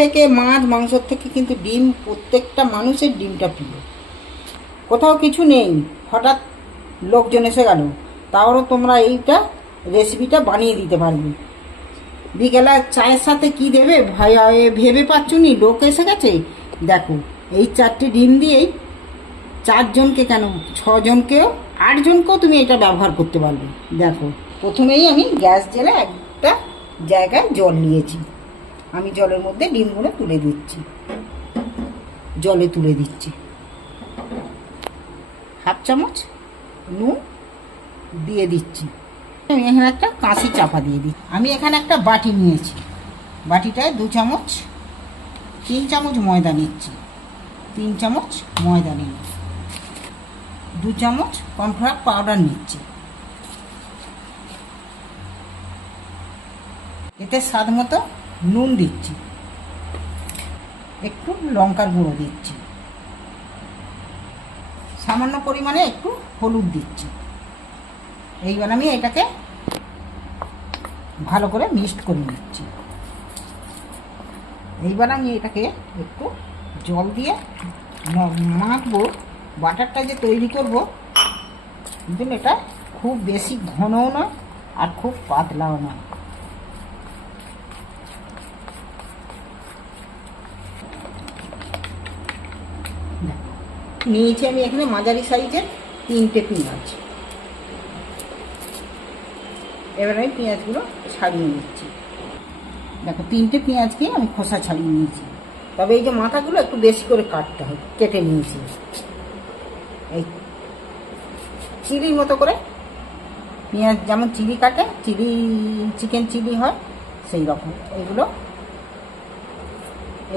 থেকে মাছ মাংসর থেকে কিন্তু ডিম, প্রত্যেকটা মানুষের ডিমটা প্রিয়। কোথাও কিছু নেই, হঠাৎ লোকজন এসে গেল, তাহলে তোমরা এইটা রেসিপিটা বানিয়ে দিতে পারবে। বিকেলে চায়ের সাথে কি দেবে ভেবে পাচ্ছ নি, লোক এসে গেছে। দেখো এই 4টে ডিম দিয়েই 4জনকে কেন 6জনকেও 8জনকেও তুমি এটা ব্যবহার করতে পারবে। দেখো প্রথমেই আমি গ্যাস জ্বেলে একটা জায়গায় জল নিয়েছি, আমি জলের মধ্যে ডিমগুলো তুলে দিচ্ছি, জলে তুলে দিচ্ছি। 1/2 চামচ নুন দিয়ে দিচ্ছি। আমি এখানে একটা কাঁচি চাপা দিয়ে দিই। আমি এখানে একটা বাটি নিয়েছি, বাটিটায় 2 চামচ 3 চামচ ময়দা নিচ্ছি, 3 চামচ ময়দা নিই, 2 চামচ কর্নফ্লাওয়ার পাউডার নিচ্ছি। এতে স্বাদ মতো নুন দিচ্ছি, একটু লঙ্কার গুঁড়ো দিচ্ছি, সামান্য পরিমাণে একটু হলুদ দিচ্ছি। এইবার আমি এটাকে ভালো করে মিক্সড করে নিচ্ছি। এইবার আমি এটাকে একটু জল দিয়ে মাখবো। বাটারটা যে তৈরি করব, কিন্তু এটা খুব বেশি ঘনও নয় আর খুব পাতলাও নয়। নিয়েছি আমি এখানে মাঝারি সাইজের 3টে পেঁয়াজ। এবার আমি পেঁয়াজগুলো ছাড়িয়ে নিচ্ছি। দেখো 3টে পেঁয়াজকে আমি খোসা ছাড়িয়ে নিয়েছি, তবে এই যে মাথাগুলো একটু বেশি করে কাটতে হয়, কেটে নিয়েছি। এই চিলির মতো করে পেঁয়াজ যেমন চিলি কাটে, চিকেন চিলি হয় সেই রকম এইগুলো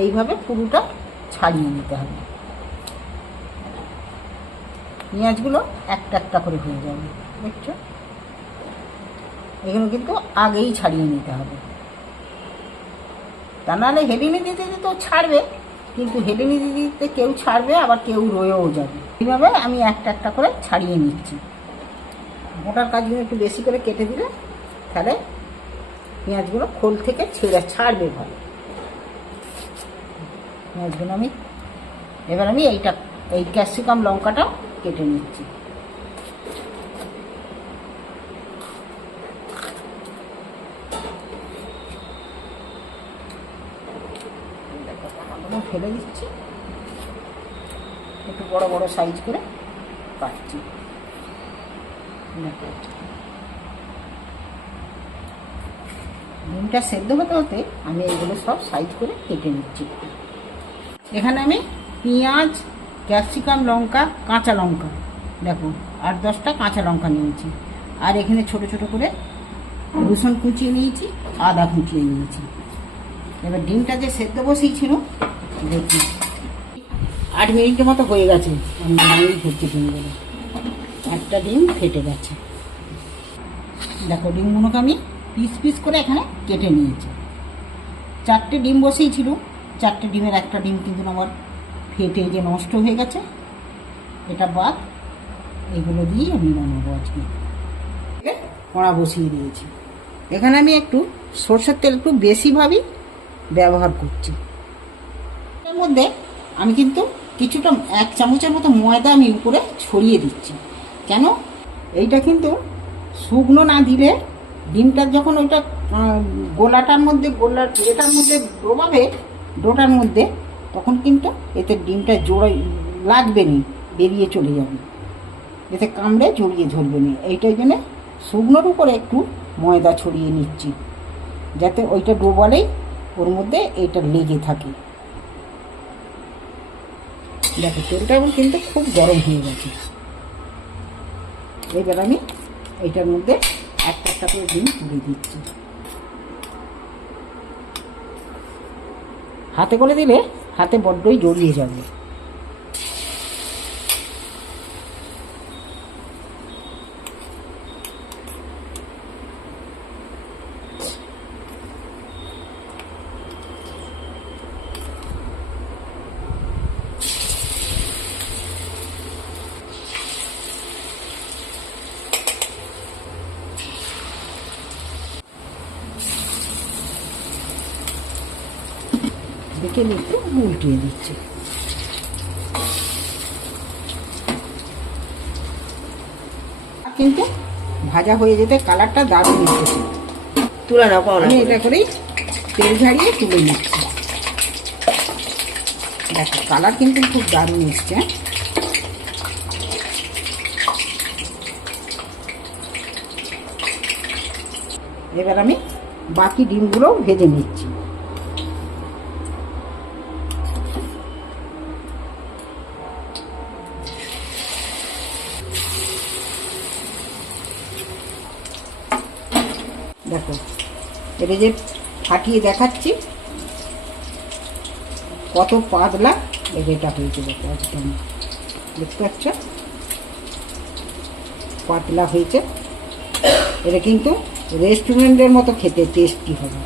এইভাবে পুরোটা ছাড়িয়ে নিতে হবে। পেঁয়াজগুলো একটা একটা করে হয়ে যাবে, দেখছো? এগুলো কিন্তু আগেই ছাড়িয়ে নিতে হবে, তা নাহলে হেলিনি দিতে দিতে ছাড়বে, কিন্তু হেলিনি দিতে কেউ ছাড়বে আবার কেউ রয়েও যাবে। এইভাবে আমি একটা একটা করে ছাড়িয়ে নিচ্ছি। মোটার কাজগুলো একটু বেশি করে কেটে দিলে তাহলে পেঁয়াজগুলো খোল থেকে ছাড়বে ভালো। পেঁয়াজগুলো এবার আমি এই ক্যাপসিকাম লঙ্কাটা কেটে নিচ্ছি। ফেলে দিচ্ছি, একটু বড় বড় সাইজ করে কাটছি। ডিমটা সেদ্ধ হতে হতে আমি এগুলো সব সাইজ করে কেটে নিচ্ছি। এখানে আমি পেঁয়াজ, ক্যাপসিকাম লঙ্কা, কাঁচা লঙ্কা, দেখো 8-10টা কাঁচা লঙ্কা নিয়েছি, আর এখানে ছোট ছোট করে রসুন কুচিয়ে নিয়েছি, আদা কুচিয়ে নিয়েছি। এবার ডিমটা যে সেদ্ধ বসিয়েছিল, দেখি 8 মিনিটের মতো হয়ে গেছে। আমি নামিয়ে ফেলছি ডিমগুলো, একটা ডিম ফেটে গেছে। দেখো ডিমগুলোকে আমি পিস পিস করে এখানে কেটে নিয়েছি। 4টে ডিম বসিয়েছিল, 4টে ডিমের একটা ডিম কিন্তু আমার ফেটে যে নষ্ট হয়ে গেছে, এটা বাদ। এগুলো দিয়ে আমি বানাবো আজকে। কড়া বসিয়ে দিয়েছি। এখানে আমি একটু সরষের তেল একটু বেশিভাবেই ব্যবহার করছি। এর মধ্যে আমি কিন্তু কিছুটা 1 চামচের মতো ময়দা আমি উপরে ছড়িয়ে দিচ্ছি। কেন? এইটা কিন্তু শুকনো না দিলে ডিমটা যখন ওইটা গোলাটার মধ্যে ডোবাবে, ডোটার মধ্যে, তখন কিন্তু এতে ডিমটা লাগবে না, বেরিয়ে চলে যাবে, এতে কামড়ে জড়িয়ে ধরবে না। এইটার জন্য শুকনোর উপরে একটু ময়দা ছড়িয়ে নিচ্ছি, যাতে ওইটা ডোবালেই ওর মধ্যে এটা লেগে থাকে। দেখো তেলটা এখন কিন্তু খুব গরম হয়ে গেছে। এবার আমি এইটার মধ্যে একটা একটা করে ডিম তুলে দিচ্ছি। হাতে করে দিলে হাতে বড্ডই জড়িয়ে যাবে। দেখে একটু উল্টিয়ে দিচ্ছি। কিন্তু ভাজা হয়ে যেতে কালারটা দারুণ এসেছে। তুলে নাও, আমি এটা করেই তেল ঝাড়িয়ে তুলে নিচ্ছি। দেখো কালার কিন্তু খুব দারুণ এসছে। এবার আমি বাকি ডিমগুলো ভেজে নিচ্ছি। দেখো এটা যে ফাটিয়ে দেখাচ্ছি কত পাতলা এটা হয়েছে। দেখো একদম দেখতে পাচ্ছ পাতলা হয়েছে। এটা কিন্তু রেস্টুরেন্টের মতো খেতে টেস্টি হবে।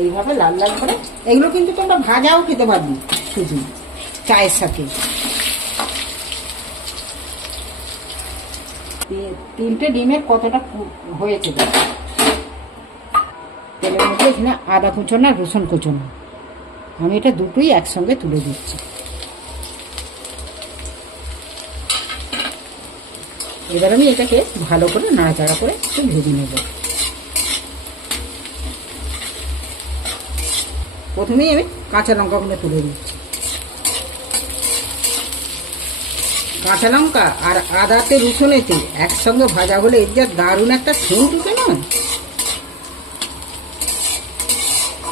এইভাবে লাল লাল করে এগুলো কিন্তু তোমরা ভাজাও খেতে পারবে শুধু চায়ের সাথে। 3টে ডিমের কতটা হয়েছে দেখো। তেলের মধ্যে এখানে আদা কুচোনা রসুন কুচোনা, আমি এটা দুটোই একসঙ্গে তুলে দিচ্ছি। এবার আমি এটাকে ভালো করে নাড়াচাড়া করে একটু ভেজে নেব। প্রথমেই আমি কাঁচা লঙ্কাগুলো তুলে দিচ্ছি। কাঁচা লঙ্কা আর আদাতে রসুনেতে একসঙ্গে ভাজা হলে এর যা দারুণ একটা সেন্ট উঠে না।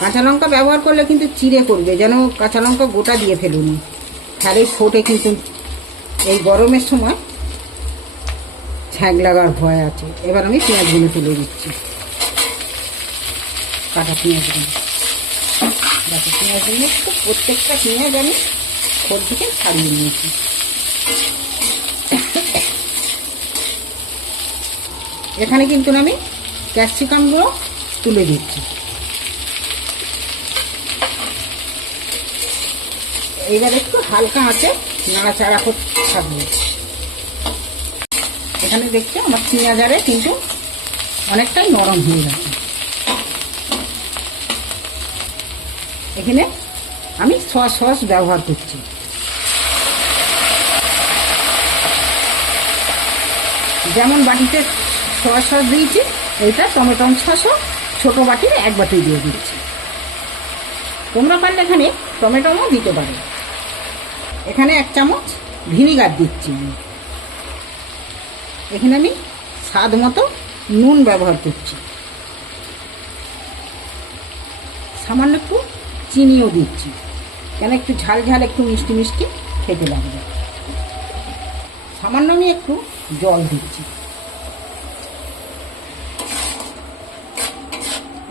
কাঁচা লঙ্কা ব্যবহার করলে কিন্তু চিড়ে করবে, যেন কাঁচা লঙ্কা গোটা দিয়ে ফেলুনি, তাহলে ফোটে কিন্তু এই গরমের সময় ছ্যাঁক লাগার ভয় আছে। এবার আমি পেঁয়াজগুলো তুলে দিচ্ছি, কাটা পেঁয়াজগুলো। দেখো পেঁয়াজগুলো তো প্রত্যেকটা পেঁয়াজ আমি খোল থেকে ছাড়িয়ে নিয়েছি। এখানে কিন্তু আমি ক্যাপসিকামগুলো তুলে দিচ্ছি। এইবার একটু হালকা আঁচে নাড়াচাড়া করতে থাকবে। এখানে দেখছি আমার পেঁয়াজারে কিন্তু অনেকটাই নরম হয়ে গেছে। এখানে আমি সস ব্যবহার করছি। যেমন বাটিতে সস দিয়েছি, এইটা টমেটো সসও ছোটো বাটির 1 বাটি দিয়ে দিচ্ছি। তোমরা পারলে এখানে টমেটোও দিতে পারো। এখানে 1 চামচ ভিনিগার দিচ্ছি। এখানে আমি স্বাদ মতো নুন ব্যবহার করছি, সামান্য একটু চিনিও দিচ্ছি, কেন একটু ঝাল ঝাল একটু মিষ্টি মিষ্টি খেতে লাগবে। সামান্য আমি একটু জল দিচ্ছি,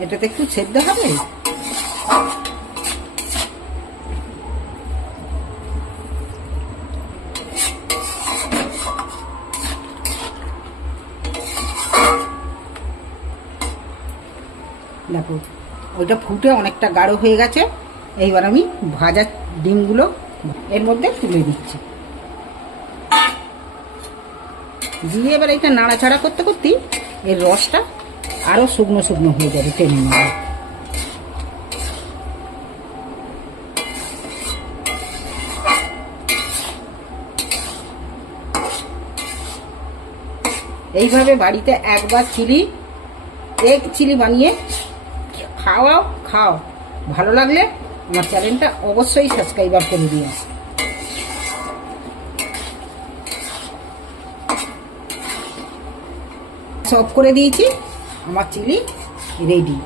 এটাতে একটু সেদ্ধ হবে। দেখো ওইটা ফুটে অনেকটা গাঢ় হয়ে গেছে। এইবার আমি ভাজা ডিমগুলো এর মধ্যে তুলে দিচ্ছি, দিয়ে এবার এটা নাড়াচাড়া করতে করতেই এর রসটা আরও শুকনো শুকনো হয়ে যাবে, টেনে নেবে। এইভাবে বাড়িতে একবার এগ চিলি বানিয়ে খাও। ভালো লাগলে আমার চ্যানেলটা অবশ্যই সাবস্ক্রাইবার করে দিও। সব করে দিয়েছি, আমার চিলি রেডি।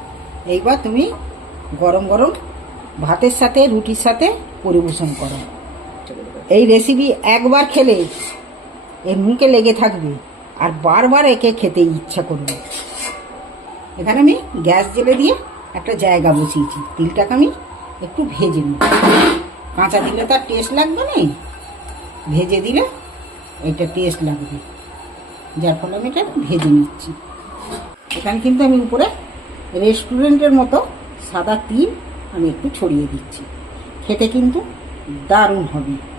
এইবার তুমি গরম গরম ভাতের সাথে রুটির সাথে পরিবেশন করো। এই রেসিপি একবার খেলে এর মুখে লেগে থাকবে আর বারবার একে খেতে ইচ্ছা করবে। এখানে আমি গ্যাস জ্বেলে দিয়ে একটা জায়গা বসিয়েছি, তিলটাকে আমি একটু ভেজে নিই। কাঁচা দিলে তার টেস্ট লাগবে না, ভেজে দিলে এটা টেস্ট লাগবে, যার ফলে আমি এটা ভেজে নিচ্ছি। এখানে কিন্তু আমি উপরে রেস্টুরেন্টের মতো সাদা তিল আমি একটু ছড়িয়ে দিচ্ছি, খেতে কিন্তু দারুণ হবে।